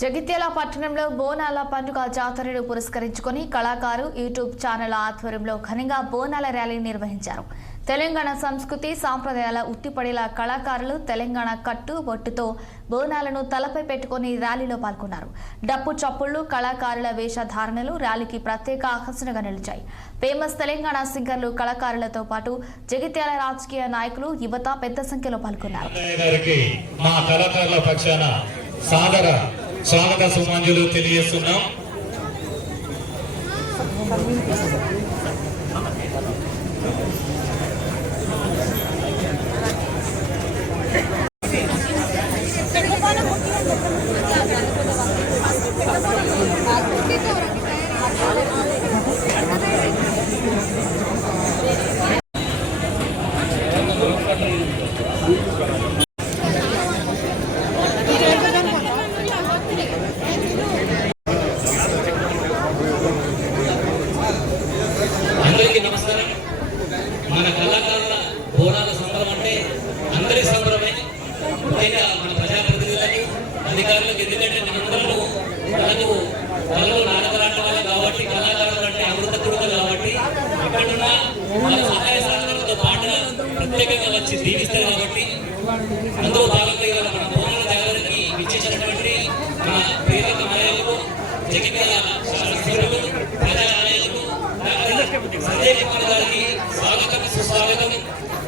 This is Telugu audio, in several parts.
జగిత్యాల పట్టణంలో బోనాల పండుగ జాతరను పురస్కరించుకొని కళాకారు యూట్యూబ్ ఛానల్ ఆధ్వర్యంలో ఘనంగా బోనాల ర్యాలీ నిర్వహించారు. తెలంగాణ సంస్కృతి సాంప్రదాయాల ఉట్టిపడేల కళాకారులు తెలంగాణ కట్టు బొట్టుతో బోనాలను తలపై పెట్టుకుని ర్యాలీలో పాల్గొన్నారు. డప్పు చప్పుళ్లు కళాకారుల వేషధారణలు ర్యాలీకి ప్రత్యేక ఆకర్షణగా నిలిచాయి. ఫేమస్ తెలంగాణ సింగర్లు కళాకారులతో పాటు జగిత్యాల రాజకీయ నాయకులు యువత పెద్ద సంఖ్యలో పాల్గొన్నారు. స్వాగత సుమాంజలు తెలియజేస్తున్నాం. అందరికీ నమస్కారం. మన కళాకారుల బోనాల సంబరం అంటే అందరి సంబరమే, ముఖ్యంగా మన ప్రజాప్రతినిధులకు అధికారులకు. ఎందుకంటే మనందరూ కళలు నాటకరాట వాళ్ళు కాబట్టి, కళాకారులు అంటే అమృత కుడుకలు కాబట్టి, ఎక్కడున్నా మన సహాయ సహకారంతో పాటుగా ప్రత్యేకంగా వచ్చి దీవిస్తారు కాబట్టి, అందులో భాగంగా మన బోనాల జాగరణకి ఇచ్చేసినటువంటి మన ప్రియతమ నాయకులు, జగిత్యాల శాసనసభ్యులు, ప్రజా నాయకులు సంజయ్ కుమార్ గారికి స్వాగతం సుస్వాగతం.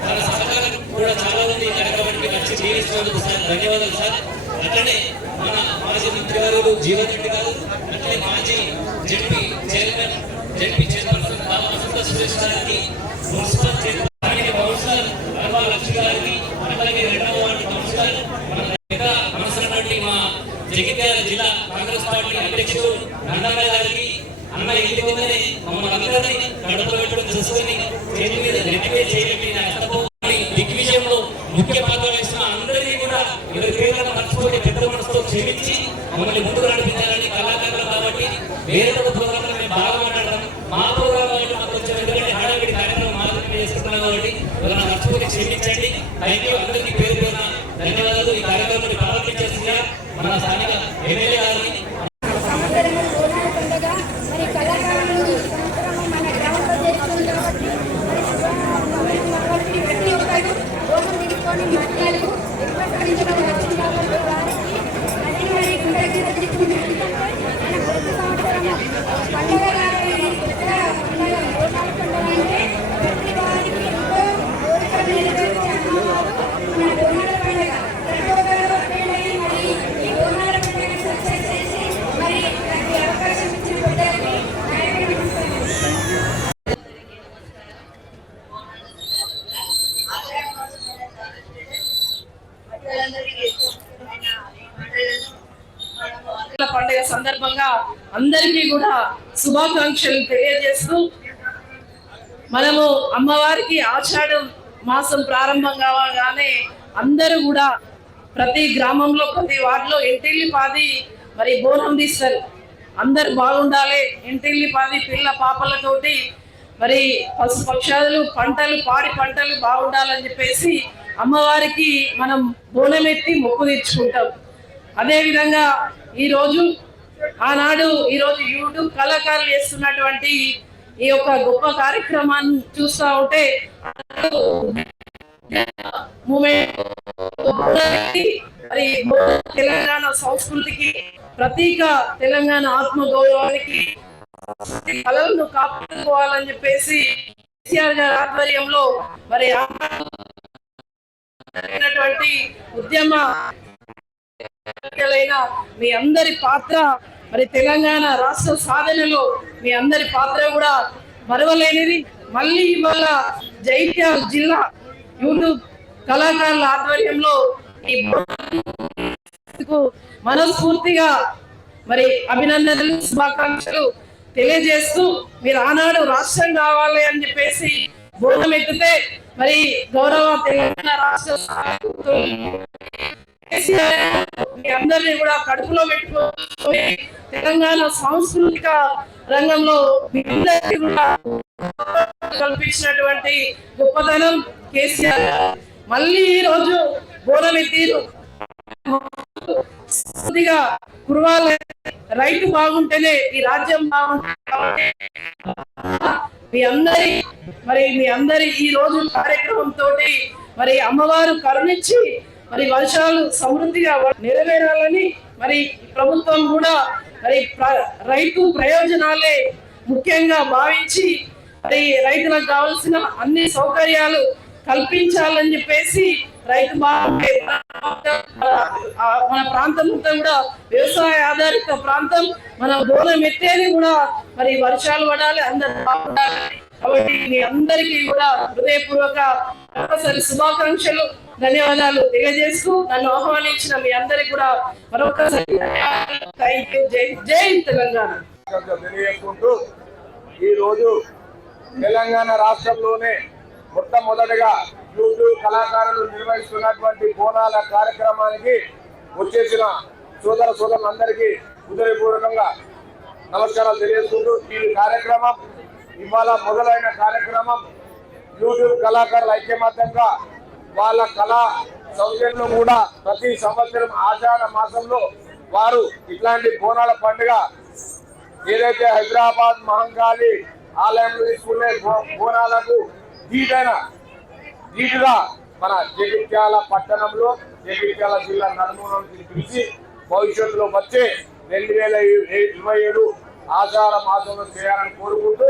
మన సహకారం కూడా చాలా మంది కార్యక్రమానికి వచ్చి జీవిస్తున్నందుకు సార్ ధన్యవాదాలు సార్. అట్లనే మన మాజీ మంత్రివర్యులు జీవన్ రెడ్డి గారు, అట్లనే మాజీ జడ్పీ చైర్పర్సన్ వసంత సురేష్ గారికి, మున్సిపల్ చైర్మన్ కౌన్సిలర్ లక్ష్మి గారికి, అట్లాగే రెండవ వార్డు కౌన్సిలర్ మనసున్నటువంటి మా జగిత్యాల జిల్లా కాంగ్రెస్ పార్టీ అధ్యక్షుడు నందన్న గారికి, అన్న ఇంటి ముందరే మమ్మల్ని అందరినీ గడపలో పెట్టడం చూసుకొని చేతి మీద నెట్టివే చేయబెట్టిన దిగ్విజయంలో ముఖ్య పాత్ర వేసిన అందరినీ కూడా ఎవరి పేర్లను మర్చిపోయి పెద్ద మనసుతో క్షమించి మమ్మల్ని ముందుకు నడిపించాలని కళాకారులు కాబట్టి వేరే ప్రోగ్రాంలో మేము బాగా మాట్లాడతాం. మా ప్రోగ్రాం మాకు కొంచెం ఎందుకంటే హడావిడి కార్యక్రమం మాత్రమే చేసుకుంటున్నాం కాబట్టి ఎవరైనా మర్చిపోయి క్షమించండి. Thank you. అందరికీ పేరు పేరున ధన్యవాదాలు. ఈ కార్యక్రమాన్ని ప్రారంభించేసిందిగా మన స్థానిక ఎమ్మెల్యే గారిని పండుగ సందర్భంగా అందరికీ కూడా శుభాకాంక్షలు తెలియజేస్తూ, మనము అమ్మవారికి ఆషాఢం మాసం ప్రారంభం కావగానే అందరూ కూడా ప్రతి గ్రామంలో ప్రతి వార్డులో ఇంటిల్లి పాది మరి బోనం తీస్తారు. అందరు బాగుండాలి, ఇంటిల్లి పాది పిల్ల పాపలతోటి మరి పశు పక్షాలు పంటలు పాడి పంటలు బాగుండాలని చెప్పేసి అమ్మవారికి మనం బోనం ఎత్తి మొక్కు తీర్చుకుంటాం. అదేవిధంగా ఈరోజు ఈరోజు యూట్యూబ్ కళాకారులు చేస్తున్నటువంటి ఈ యొక్క గొప్ప కార్యక్రమాన్ని చూస్తూ ఉంటే మరి తెలంగాణ సంస్కృతికి ప్రతీక, తెలంగాణ ఆత్మ గౌరవానికి కళలను కాపాడుకోవాలని చెప్పేసి కేసీఆర్ గారి ఆధ్వర్యంలో మరి ఉద్యమ మీ అందరి పాత్ర, మరి తెలంగాణ రాష్ట్ర సాధనలో మీ అందరి పాత్ర కూడా మరవలేనిది. మళ్ళీ ఇవాళ జగిత్యాల జిల్లా యూట్యూబ్ కళాకారుల ఆధ్వర్యంలో ఈ మనస్ఫూర్తిగా మరి అభినందనలు శుభాకాంక్షలు తెలియజేస్తూ, మీరు ఆనాడు రాష్ట్రం కావాలి అని చెప్పేసి బోనం ఎత్తితే మరి గౌరవ తెలంగాణ రాష్ట్ర మీ అందరినీ కూడా కడుపులో పెట్టుకొని తెలంగాణ సాంస్కృతిక రంగంలో మీ అందరికీ కూడా కల్పించినటువంటి గొప్పతనం కేసీఆర్. మళ్ళీ ఈ రోజు బోనం ఎత్తిరు కొద్దిగా కురవాలి. రైతు బాగుంటేనే ఈ రాజ్యం బాగుంటుంది. మీ అందరి ఈ రోజు కార్యక్రమం తోటి మరి అమ్మవారు కరుణించి మరి వర్షాలు సమృద్ధిగా నెరవేరాలని మరి ప్రభుత్వం కూడా మరి రైతు ప్రయోజనాలే ముఖ్యంగా భావించి మరి రైతులకు కావాల్సిన అన్ని సౌకర్యాలు కల్పించాలని చెప్పేసి రైతు బాగుంటే మన ప్రాంతం అంతా కూడా వ్యవసాయ ఆధారిత ప్రాంతం. మన బోనం ఎత్తేది కూడా మరి వర్షాలు పడాలి, అందరూ బాగుండాలి. కాబట్టి మీ అందరికీ కూడా హృదయపూర్వక మరొకసారి శుభాకాంక్షలు, ధన్యవాదాలు తెలియజేస్తూ నన్ను ఆహ్వానించిన మీ అందరికి కూడా మరొకసారి థ్యాంక్ యూ. జై తెలంగాణ. తెలియజేసుకుంటూ ఈరోజు తెలంగాణ రాష్ట్రంలోనే మొట్టమొదటిగా యూట్యూబ్ కళాకారులు నిర్వహిస్తున్నటువంటి బోనాల కార్యక్రమానికి వచ్చేసిన సోదరులందరికీ హృదయపూర్వకంగా నమస్కారాలు తెలియజేసుకుంటూ ఈ కార్యక్రమం ఇవాళ మొదలైన కార్యక్రమం యూట్యూబ్ కళాకారుల ఐక్యమత్యంగా వాళ్ళ కళా సౌకర్యంలో కూడా ప్రతి సంవత్సరం ఆషాఢ మాసంలో వారు ఇట్లాంటి బోనాల పండుగ ఏదైతే హైదరాబాద్ మహంకాళి ఆలయంలో తీసుకునే బోనాలకు ధీటుగా మన జగిత్యాల పట్టణంలో జగిత్యాల జిల్లా నలుమూల పిలిచి భవిష్యత్తులో వచ్చే 2027 ఆషాఢ మాసంలో చేయాలని కోరుకుంటూ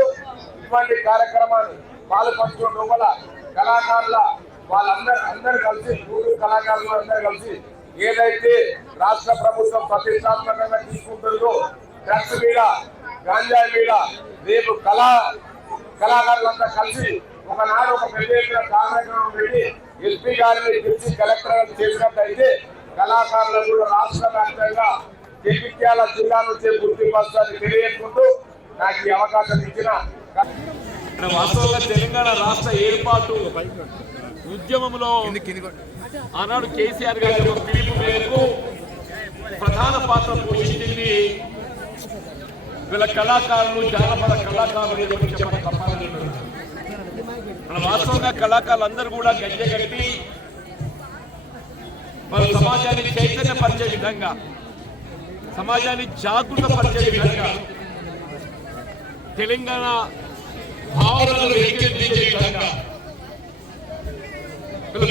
ఇటువంటి కార్యక్రమాలు పాల్పంచడం లోపల కళాకారుల వాళ్ళందరూ కలిసి కళాకారులు అందరూ కలిసి ఏదైతే రాష్ట్ర ప్రభుత్వం ప్రతిష్టాత్మకంగా తీసుకుంటుందో డ్రగ్స్ మీద గాంజాయి మీద రేపు కళాకారులంతా కలిసి ఒకనాడు ఒక పెద్ద ఎత్తున కార్యక్రమం పెట్టి ఎస్పీ గారిని పిలిచి కలెక్టర్ చేసినట్లయితే కళాకారులకు కూడా రాష్ట్ర వ్యాప్తంగా జగిత్యాల జిల్లా నుంచి గుర్తింపు వస్తుందని తెలియజేసుకుంటూ నాకు ఈ అవకాశం ఇచ్చిన వాస్తవంగా తెలంగాణ రాష్ట్ర ఏర్పాటు ఉద్యమంలో ఆనాడు కేసీఆర్ గారి పిలుపు మేరకు ప్రధాన పాత్ర పోషించింది వీళ్ళ కళాకారులు, జానపద కళాకారులు. మన వాస్తవంగా కళాకారులు అందరూ కూడా గజ్జె కట్టి మన సమాజాన్ని చైతన్యపరిచే విధంగా, సమాజాన్ని జాగృతపరిచే విధంగా, తెలంగాణ భావనలు రేకెత్తించే విధంగా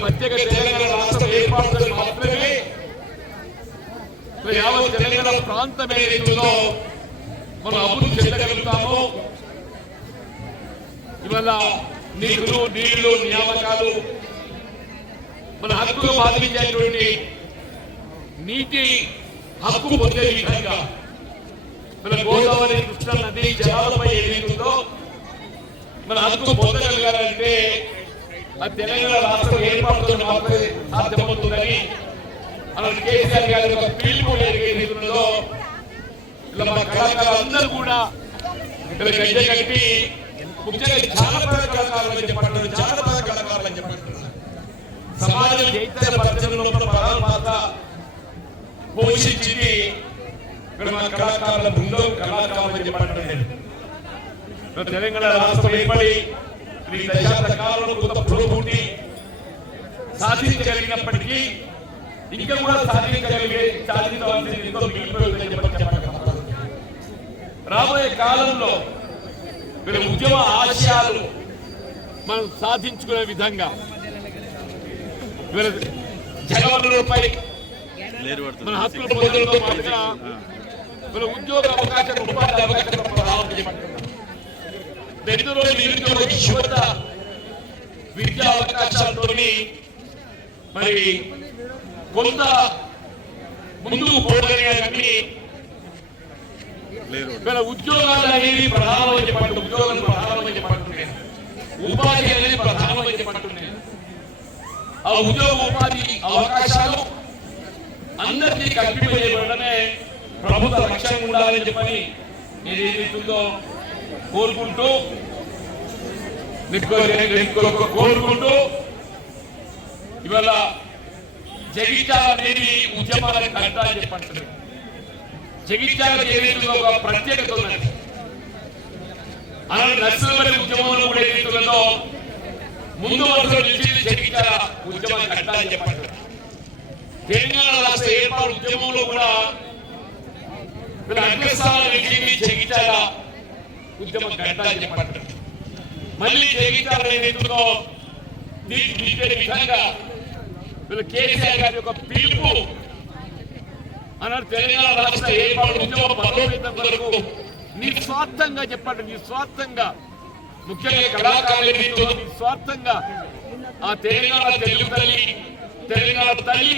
ప్రత్యేక తెలంగాణ రాష్ట్రం ఏర్పాటు మాత్రమే యావత్ తెలంగాణ ప్రాంతం ఏదైతుందో మనం అభివృద్ధి చెందగలుగుతాము. ఇవాళ నిధులు, నీళ్లు, నియామకాలు, మన హక్కులు బాధించేటువంటి నీటి హక్కు పొందే విధంగా మన గోదావరి, కృష్ణా నది జలాలపై ఏదైతుందో మన హక్కు పొందగలగాలంటే ఆ తెలంగాణ రాష్ట్రం ఏర్పాటుతో మాత్రమే సాధ్యమవుతుందని అలాంటి కేసీఆర్ గారి ఒక పిలుపు ఏదైతుందో ఇలా మన కళాకారులందరూ కూడా ఇక్కడ గడ్డ కట్టి ముఖ్యంగా జానపద కళాకారులని చెప్పంటున్నారు. సమాజం చైతన్యపరచడంలో ప్రధాన పాత్ర పోషించింది ఇక్కడ మన కళాకారుల బృందం, కళాకారులని చెప్పంటున్నారు. తెలంగాణ రాష్ట్రం ఏర్పడి ఈ దశాబ్ద కాలంలో కొంత పురోగతి సాధించగలిగినప్పటికీ ఇంకా కూడా సాధించవలసింది ఎంతో మిగిలిపోయిందని చెప్పండి. రాబోయే కాలంలో వీళ్ళ ఉద్యమ ఆశయాలు మనం సాధించుకునే విధంగా వీళ్ళ జనవనరులపై మన హక్కులు పొందడంతో పాటుగా వీళ్ళ ఉద్యోగ అవకాశాలు, ఉపాధి అవకాశాలు ప్రభావం చేయమంటున్నారు. ఎందరో నిరుద్యోగ యువత విద్యా అవకాశాలతో మరి కొంత ముందుకు పోగలిగారని వీళ్ళ ఉద్యోగాలు అనేది ప్రధానమని చెప్పండి, ఉద్యోగం ప్రధానమని చెప్పంటున్నాయి, ఉపాధి అనేది ప్రధానమని చెప్పంటున్నాయి. ఆ ఉద్యోగ ఉపాధి అవకాశాలు అందరికీ కల్పించబడమే ప్రభుత్వ లక్ష్యంగా ఉండాలని చెప్పని ఏదైతుందో కోరుకుంటూ ఇవాళ జగిత్యాల అనేది ఉద్యమాలను కట్టాలని చెప్పంటున్నారు. జగిత్యాల ఏదైతే ఒక ప్రత్యేకత ఉన్నది. అలాగే నక్సల్బరీ ఉద్యమంలో కూడా ఏదైతుందో ముందు వరుసలో నిలిచి జగిత్యాల ఉద్యమాన్ని కట్టాలని చెప్పంటున్నారు. తెలంగాణ రాష్ట్ర ఏర్పాటు ఉద్యమంలో కూడా వీళ్ళ అగ్రస్థానం వెళ్ళి జగిత్యాల ఉద్యమ గడ్డ అని చెప్పండి. మళ్ళీ జగిత్యాల ఎందుకో దీనికి నిలిపే విధంగా వీళ్ళు కేసీఆర్ గారి యొక్క పిలుపు అన్నారు. తెలంగాణ రాష్ట్ర ఏర్పాటు ఉద్యమ బలోపేతం వరకు నిస్వార్థంగా చెప్పండి, నిస్వార్థంగా ముఖ్యంగా కళాకారులతో నిస్వార్థంగా ఆ తెలంగాణ తెలుగు తల్లి తెలంగాణ తల్లి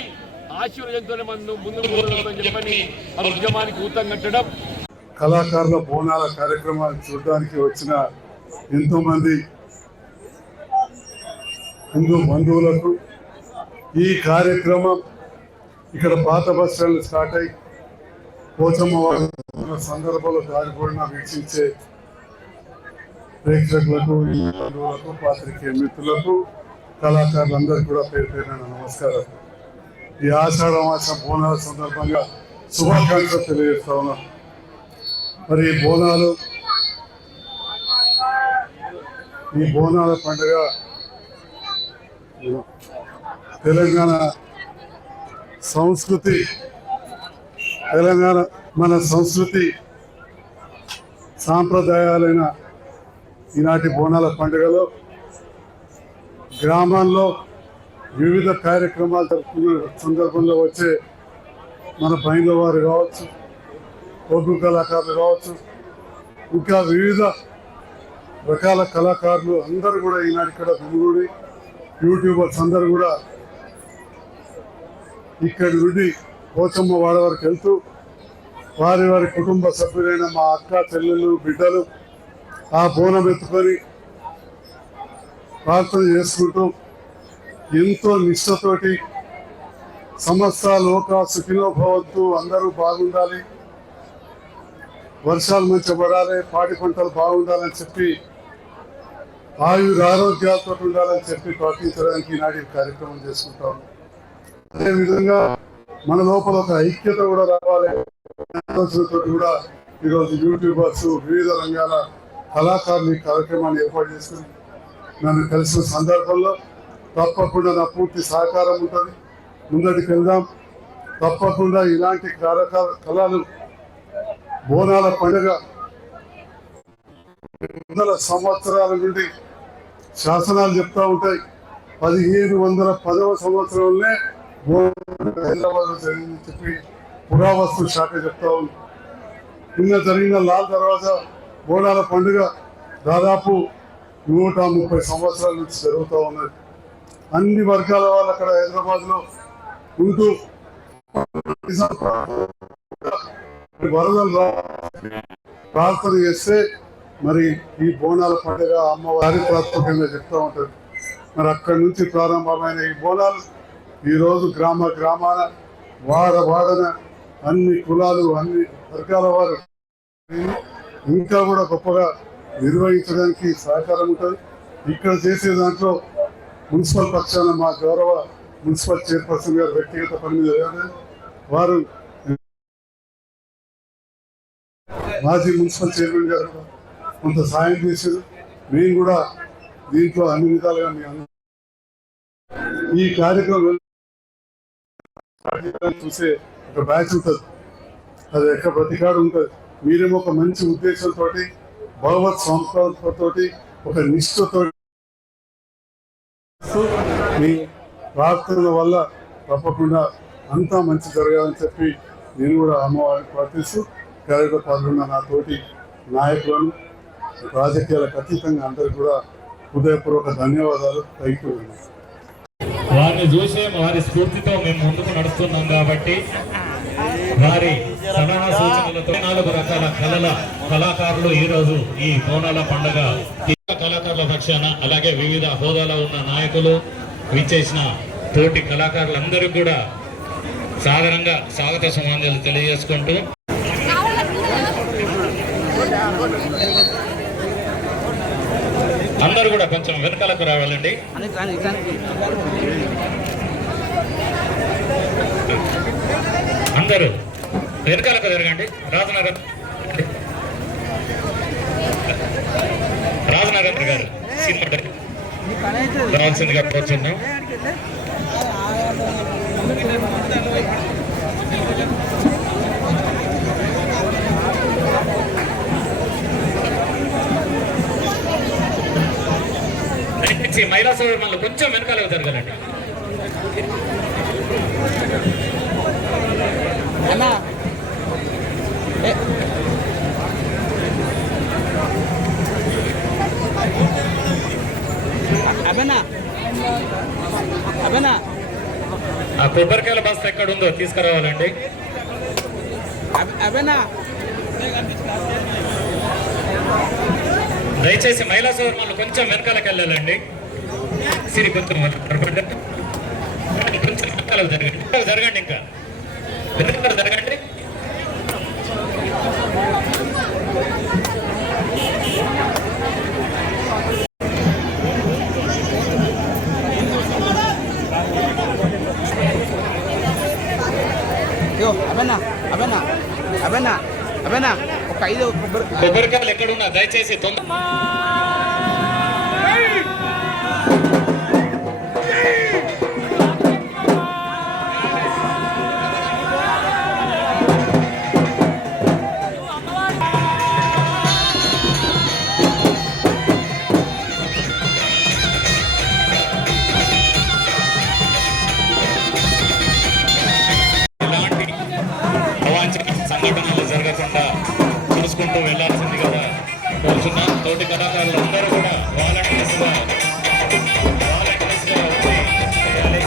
ఆశీర్వదించడం ముందుకు పోతుందని చెప్పని ఆ ఉద్యమానికి ఊతం కట్టడం. కళాకారుల బోనాల కార్యక్రమాలు చూడడానికి వచ్చిన ఎంతో మంది హిందూ బంధువులకు ఈ కార్యక్రమం ఇక్కడ పాత బస్ స్టాండ్ స్టార్ట్ అయ్యి పోచమ్మ సందర్భంలో దారిపడిన వీక్షించే ప్రేక్షకులకు బంధువులకు పాత్రికేయ మిత్రులకు కళాకారులందరికీ కూడా పేరు పేరున నమస్కారం. ఈ ఆషాఢ మాసం బోనాల సందర్భంగా శుభాకాంక్షలు తెలియజేస్తా ఉన్నాం. మరి ఈ బోనాల పండుగ తెలంగాణ సంస్కృతి, మన సంస్కృతి సాంప్రదాయాలైన ఈనాటి బోనాల పండుగలో గ్రామాల్లో వివిధ కార్యక్రమాలు జరుపుకునే సందర్భంలో వచ్చే మన బయలు వారు కావచ్చు, ఒగ్గు కళాకారులు కావచ్చు, ఇంకా వివిధ రకాల కళాకారులు అందరూ కూడా ఈనాటి ఇక్కడ గుమిగూడి యూట్యూబర్స్ అందరూ కూడా ఇక్కడి నుండి పోచమ్మ వాడ వరకు వెళ్తూ వారి కుటుంబ సభ్యులైన మా అక్క చెల్లెలు బిడ్డలు ఆ బోనం ఎత్తుకొని ప్రార్థన చేసుకుంటూ ఎంతో నిష్ఠతోటి సమస్త లోక సుఖినో భవంతు, అందరూ బాగుండాలి, వర్షాలు మంచిగా పడాలి, పాడి పంటలు బాగుండాలని చెప్పి ఆరోగ్యాలతో ఉండాలని చెప్పి ప్రార్థించడానికి ఈనాటి కార్యక్రమం చేసుకుంటాం. అదేవిధంగా మన లోపల ఒక ఐక్యత కూడా రావాలి ఆలోచనతో కూడా ఈరోజు యూట్యూబర్స్ వివిధ రంగాల కళాకారులు ఈ కార్యక్రమాన్ని ఏర్పాటు చేసుకుని నన్ను కలిసిన సందర్భంలో తప్పకుండా నా పూర్తి సహకారం ఉంటుంది. ముందటికి వెళ్దాం. తప్పకుండా ఇలాంటి కళలు బోనాల పండుగ 100 సంవత్సరాల నుండి శాసనాలు చెప్తా ఉంటాయి. 1510వ సంవత్సరంలోనే హైదరాబాద్ లో జరిగిందని చెప్పి పురావస్తు శాఖ చెప్తా ఉంది. నిన్న జరిగిన లాల్ దర్వాజా బోనాల పండుగ దాదాపు 130 సంవత్సరాల నుంచి జరుగుతూ ఉన్నది. అన్ని వర్గాల వాళ్ళు అక్కడ హైదరాబాద్ లో ఉంటూ వరదలు ప్రార్థన చేస్తే మరి ఈ బోనాల పండుగ అమ్మవారి ప్రాత్మకంగా చెప్తూ ఉంటారు. మరి అక్కడి నుంచి ప్రారంభమైన ఈ బోనాలు ఈరోజు గ్రామాన వాడన అన్ని కులాలు అన్ని వర్గాల వారు ఇంకా కూడా గొప్పగా నిర్వహించడానికి సహకారం ఉంటుంది. ఇక్కడ చేసే దాంట్లో మున్సిపల్ పక్షాన మా గౌరవ మున్సిపల్ చైర్పర్సన్ గారు వ్యక్తిగత పని మీద వారు, మాజీ మున్సిపల్ చైర్మన్ గారు కొంత సాయం చేశారు. మేము కూడా దీంట్లో అన్ని విధాలుగా ఈ కార్యక్రమం చూసే ఒక బ్యాచ్ ఉంటుంది, అది ఎక్కడ ప్రతికాడు ఉంటుంది. మీరేమో ఒక మంచి ఉద్దేశంతో భగవత్ సంస్కారంతో ఒక నిష్ఠతో మీ ప్రార్థనల వల్ల తప్పకుండా అంతా మంచి జరగాలని చెప్పి నేను కూడా అమ్మవారిని ప్రార్థిస్తూ కార్యక్రమంలో పాల్గొన్న నా తోటి నాయకులను రాజకీయాలకు అతీతంగా అందరికీ కూడా హృదయపూర్వక ధన్యవాదాలు. Thank you. వారిని చూసే వారి స్ఫూర్తితో మేము ముందుకు నడుస్తున్నాం కాబట్టి వారి సలహా సూచనలతో 4 రకాల కళాకారులు ఈరోజు ఈ బోనాల పండుగ కళాకారుల పక్షాన అలాగే వివిధ హోదాలో ఉన్న నాయకులు విచ్చేసిన తోటి కళాకారులందరూ కూడా సాధారణంగా స్వాగత సమాంజలు తెలియజేసుకుంటూ అందరూ కూడా కొంచెం వెనకాలకు రావాలండి. అందరూ వెనకాలకు జరగండి. రాజనగర్ గారు సినిమా రావాల్సిందిగా కోరుచున్నాం. దయచేసి మహిళా సోదరులు కొంచెం వెనకాలకు జరగాలండి. అన్నా అబనా అబనా ఆ కొబ్బరికాయల బస్తా ఎక్కడ ఉందో తీసుకురావాలండి. అబనా దయచేసి మహిళా సోదరులు కొంచెం వెనకాలకు వెళ్ళాలండి. సిరి కొంచెం కొంచెం వెనకాలకు జరగండి, ఇంకా వెనకాల జరగండి. అబనా అబనా అబనా అబనా ఒక 5 కొబ్బరికాయలు ఎక్కడున్నా దయచేసి తొందర సంఘటనలు జరగకుండా చూసుకుంటూ వెళ్లాల్సింది కదా కోరుచున్నాం. తోటి కళాకారులు అందరూ కూడా వాలంటీర్స్ గా వచ్చి చేయాలి.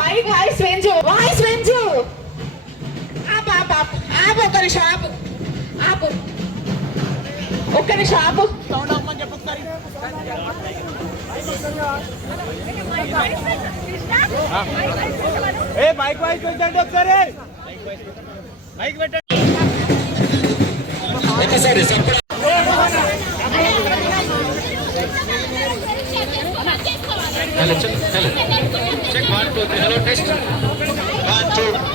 మైక్ వాయిస్ పెంచు ఆపు ఆపు ఆపు ఆపు ఒక్క నిమిషం ఆపు ఒక్క నిమిషం ఆపు మైక్ వాయిస్ పెట్టండి ఒకసారి మైక్ పెట్టండి ఒకసారి సప్పుడు hello hello check 1 2 3 hello test 1 2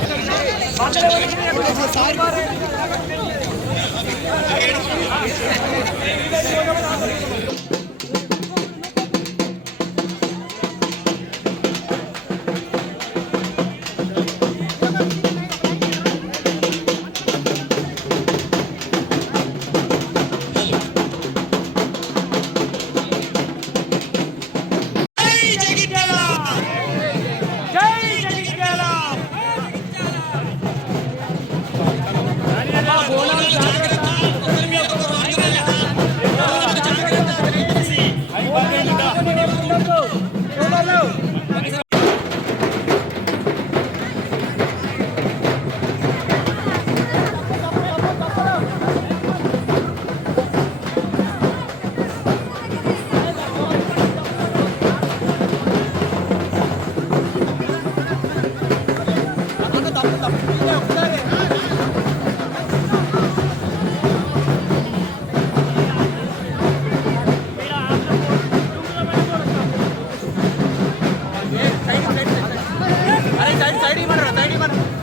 side ఇవ్వమంటారా సైడ్ ఇవ్వమంటారా